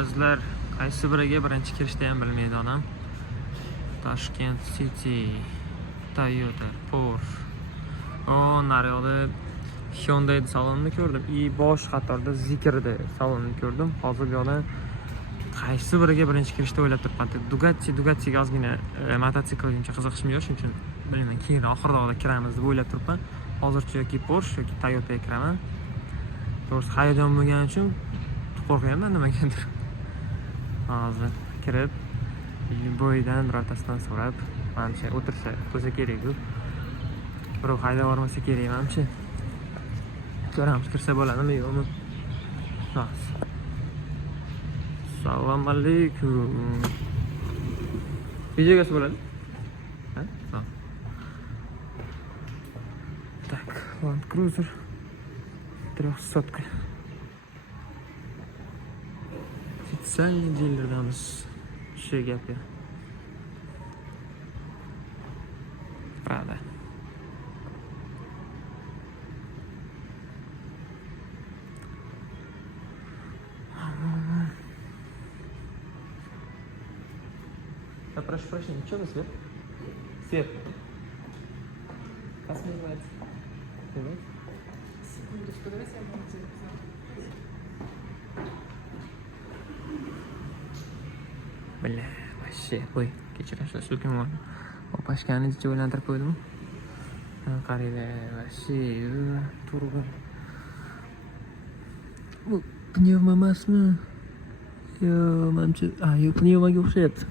Azizlar, qaysi biriga birinchi kirishda ham bilmaydi odam. Tashkent City, Toyota, Porsche. Naryoqda Hyundai salonini ko'rdim. Bosh qatorda Zikr'da salonini ko'rdim. Hozir bu yoqda qaysi biriga birinchi kirishda o'ylab turibman. Ducati'ga ozgina mototsiklincha qiziqishim yo'q, shuning uchun bilmayman, keyin oxirroqda kiramiz deb o'ylab turibman. Hozircha yoki Porsche yoki Toyotaga kiraman. To'g'risi hayajon bo'lgani uchun qo'rqyapman nimagadir. Hozir kirib, bo'yidan birortasidan so'rab, menimcha o'tirsa bo'lsa kerak-ku. Birov haydab bormasa kerak menimcha. Ko'ramiz, kirsa bo'ladimi yo'qmi? Assalomu alaykum. Videoga bo'ladi? Ha? Так, Land Cruiser 300. Официальный дилердamiz. Shu gap yo'q. Правда. Прошу прощения, что за свет? Свет. Как называется? Секундочку, давайте я вам телефон. Bля, вообще, qo'y, kechirasiz, sulkim bor. Opashkanicha o'ylantirib qo'ydim. Qaranglar, вообще, turg'un. Bu pnevma emasmi? Yo, menimcha, yo'q, pnevmaga o'xshayapti.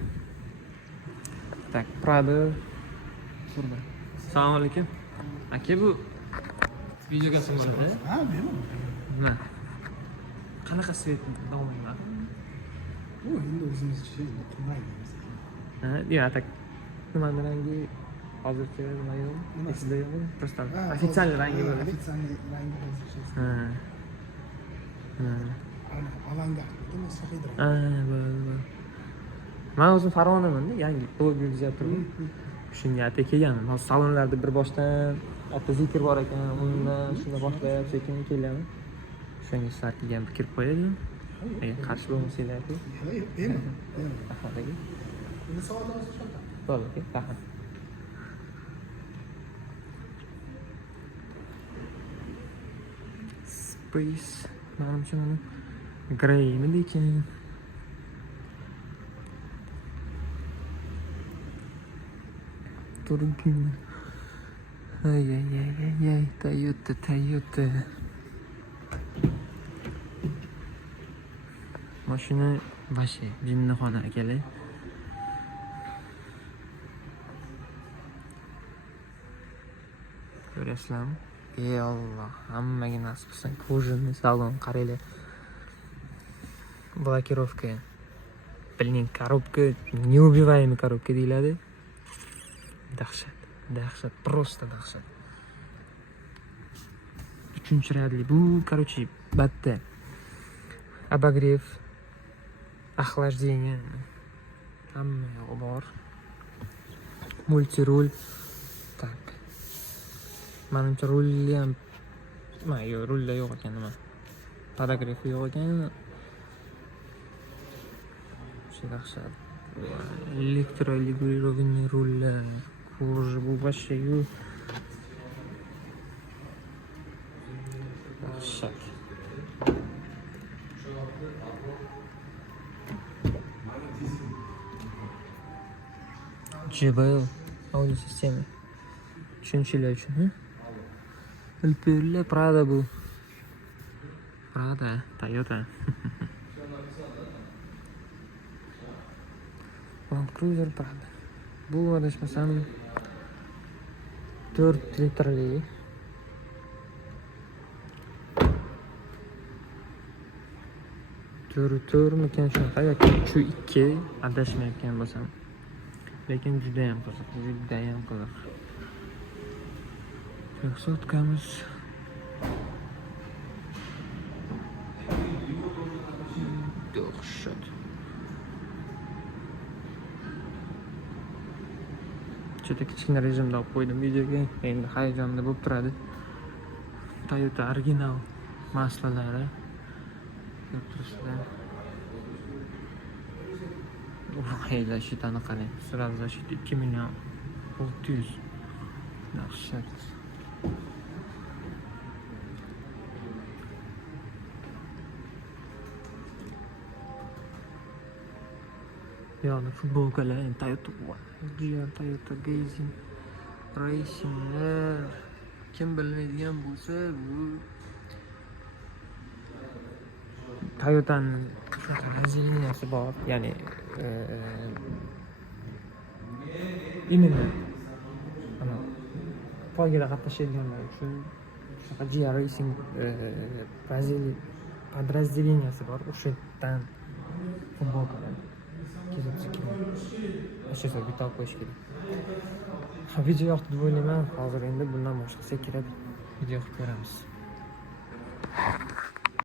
Tak, Prado. Turma. Assalomu alaykum. Aka, bu videoga bo'ladi? Ha, bemalol. Nima? Qanaqa svet nominglar? Bu endi o'zimizcha qilmaydi. Yo'q, tak. Nima rangi hozircha nima yo'q? Esida yo'qmi? Просто официальный rangi bo'ladi. Официальный rangi hozircha. Avangard, emas sahiydir. Bo'ldi. Men o'zim Farg'onaman-da, yangi blog yuzatyapman. Shunga ata kelganman. Hozir salonlarda bir boshdan ata Zikr bor ekan, undan shunda boshlab sekin kelaman. Shunga sizlar kelgan bir kirib qo'yaylik. Qarshi bo'lmasanglar-ku. Yo'q, bemalol. Ahmadagi. Buni savollar o'zim Bo'ldi, aka, rahmat. Space, menimcha buni Greymi deykin. Turgin. Ay, Toyota. Mashina vashi jinnixona akalar. Ko'rasizlarmi? Ey Alloh, hammaga nasib qilsin. Kojinni salon qaranglar. Blokirovka. Bilin, korobka, неубиваемый korobka deyiladi. Dahshat, просто dahshat. 3-radli. Bu, короче, batta. Обогрев, охлаждение. Hamma yo'q bor. Multirul. Так. Menimcha rulli ham yo'q, rulda yo'q ekan nima. Podogrefi yo'q ekan. Shu dahshat. Elektrorегулированный rullar. Уже bu вообще yo'q. Dahshat. JBL audio sistema. Tushunchilar uchun, ha? Ilperlar Prado bu. Prado, Toyota. Land Cruiser Prado. Bu adashmasam 4 litrli. Turmikan shunaqa yoki 3-2 adashmayotgan bo'lsam. Lekin juda ham qiziq. 300kamiz. Dahshat. Juda kichkina rejimda olib qo'ydim videoga. Endi hayajonda bo'lib turadi. Toyota original maslalari. Ko'rib turibsizlar. Hayda shitani qarang. Sразу за счет 2 million 600. Dahshat. Yani futbolkalar, Toyota, Toyota Gazing, Racing'ler, kim bilmaydigan bo'lsa bu Toyota'ning Braziliyasi bor, ya'ni imенно ana poygada qatnashadiganlar uchun shunaqa GR Racing подразделенияsi bor, o'sha yerdan futbolkalar kelib chiqqan. O'sha bitta olib qo'yish kerak. Video yoqdi deb o'ylayman. Hozir endi bundan boshqasi kerak. Video qilib ko'ramiz.